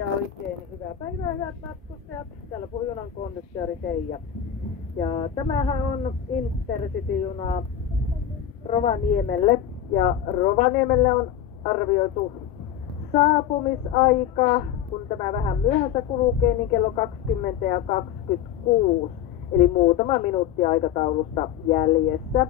Ja oikein hyvää päivää, hyvät matkustajat. Täällä Puhjunan konduktööri Teija. Ja tämähän on Intercity-juna Rovaniemelle. Ja Rovaniemelle on arvioitu saapumisaika, kun tämä vähän myöhässä kulkee, niin kello 20 ja 26. Eli muutama minuutti aikataulusta jäljessä.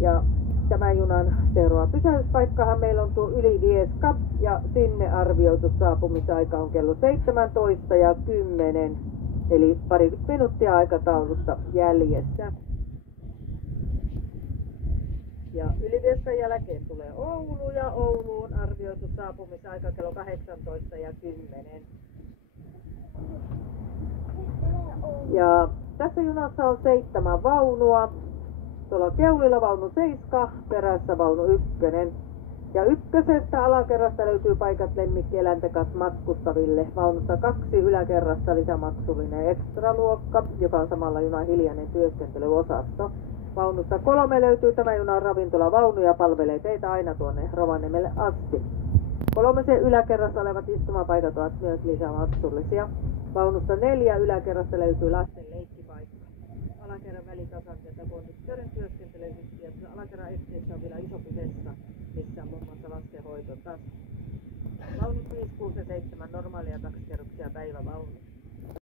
Ja tämän junan seuraava pysähdyspaikkahan meillä on tuo Ylivieska ja sinne arvioitu saapumisaika on kello 17 ja 10, eli parikymmentä minuuttia aikataulusta jäljessä. Ja Ylivieskan jälkeen tulee Oulu ja Ouluun arvioitu saapumisaika kello 18 ja 10. Ja tässä junassa on 7 vaunua. Tuolla Keulilla vaunu 7, perässä vaunu 1. Ja ykkösestä alakerrasta löytyy paikat lemmikkieläinten kanssa matkustaville. Vaunusta 2 yläkerrasta lisämaksullinen ekstraluokka, joka on samalla junan hiljainen työskentelyosasto. Vaunusta 3 löytyy tämä junan ravintolavaunu ja palvelee teitä aina tuonne Rovaniemelle asti. 3 yläkerrassa olevat istumapaikat ovat myös lisämaksullisia. Vaunusta 4 yläkerrasta löytyy lasten leikkipaikka. Alakerran välitasantietä konduktöörin työskentelevistä ja alakerran esteessä on vielä isompi vessa, missä on muun muassa lastenhoito taas. Vaunut 5, 6 ja 7 normaalia 2 kerroksia päivävaunut.